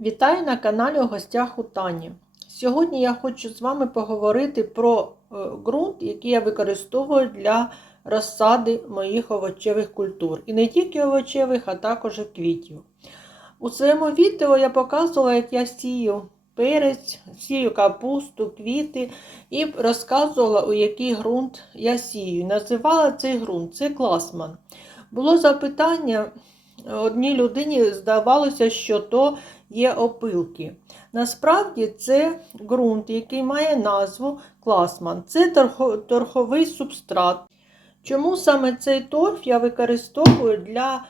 Вітаю на каналі у гостях у Тані. Сьогодні я хочу з вами поговорити про е, ґрунт, який я використовую для розсади моїх овочевих культур. І не тільки овочевих, а також і квітів. У своєму відео я показувала, як я сію перець, сію капусту, квіти і розказувала, у який ґрунт я сію. Називала цей ґрунт це класман. Було запитання одній людині, здавалося, що то є опилки. Насправді це ґрунт, який має назву класман. Це торхо- торфовий субстрат. Чому саме цей торф я використовую для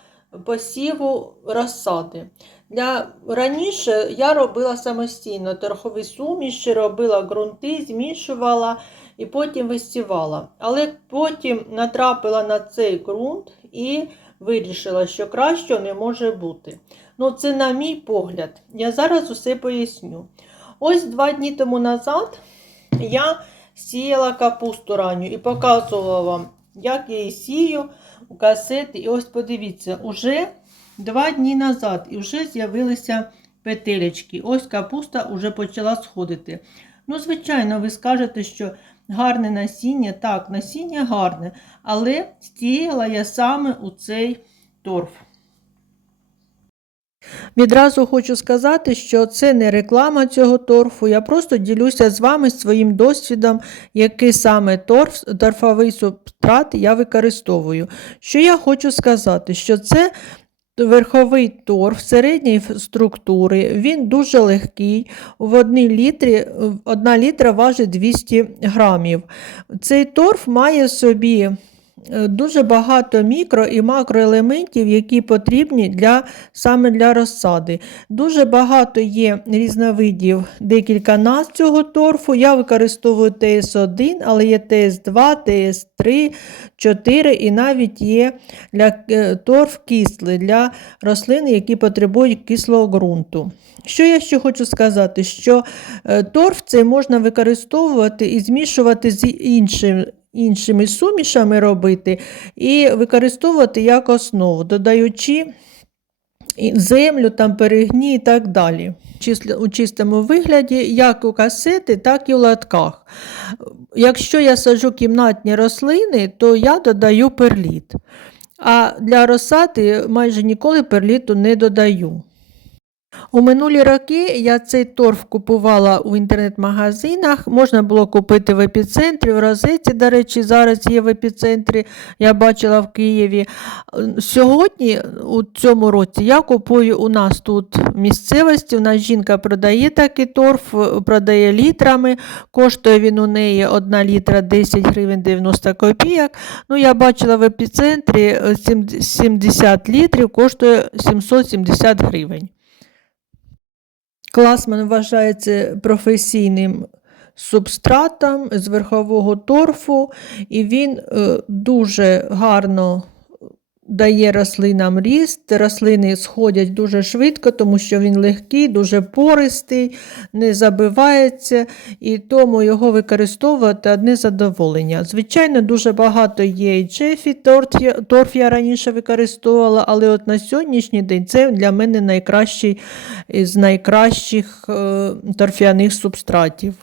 посіву розсади? Для... Раніше я робила самостійно торфові суміші, робила ґрунти, змішувала і потім висівала. Але потім натрапила на цей ґрунт і вирішила, що краще не може бути. Ну, це на мій погляд. Я зараз усе поясню. Ось два дні тому назад я сіяла капусту ранню і показувала вам, як я її сію у касети. І ось подивіться, уже два дні назад і вже з'явилися петелечки. Ось капуста вже почала сходити. Ну, звичайно, ви скажете, що гарне насіння. Так, насіння гарне, але сіяла я саме у цей торф. Відразу хочу сказати, що це не реклама цього торфу. Я просто ділюся з вами своїм досвідом, який саме торф, торфовий субстрат я використовую. Що я хочу сказати, що це верховий торф середньої структури, він дуже легкий. В одній літрі, одна літра важить 200 грамів. Цей торф має собі дуже багато мікро і макроелементів, які потрібні для, саме для розсади. Дуже багато є різновидів, декілька назв цього торфу. Я використовую ТС1, але є ТС2, ТС3, 4 і навіть є для е, торф кислий для рослин, які потребують кислого ґрунту. Що я ще хочу сказати, що е, торф цей можна використовувати і змішувати з іншим, іншими сумішами робити, і використовувати як основу, додаючи землю, там, перегні і так далі. У чистому вигляді, як у касети, так і у лотках. Якщо я саджу кімнатні рослини, то я додаю перліт. А для розсади майже ніколи перліту не додаю. У минулі роки я цей торф купувала у інтернет-магазинах. Можна було купити в епіцентрі, в розетці, до речі, зараз є в епіцентрі, я бачила в Києві. Сьогодні, у цьому році, я купую у нас тут в місцевості. У нас жінка продає такий торф, продає літрами. Коштує він у неї 1 літра 10 гривень 90 копійок. Ну, я бачила в епіцентрі е, 70 літрів, коштує 770 гривень. Класман вважається професійним субстратом з верхового торфу, і він е, дуже гарно дає рослинам ріст. Рослини сходять дуже швидко, тому що він легкий, дуже пористий, не забивається, і тому його використовувати одне задоволення. Звичайно, дуже багато є і джефі, торф, я- раніше використовувала, але от на сьогоднішній день це для мене найкращий із найкращих е, торф'яних субстратів.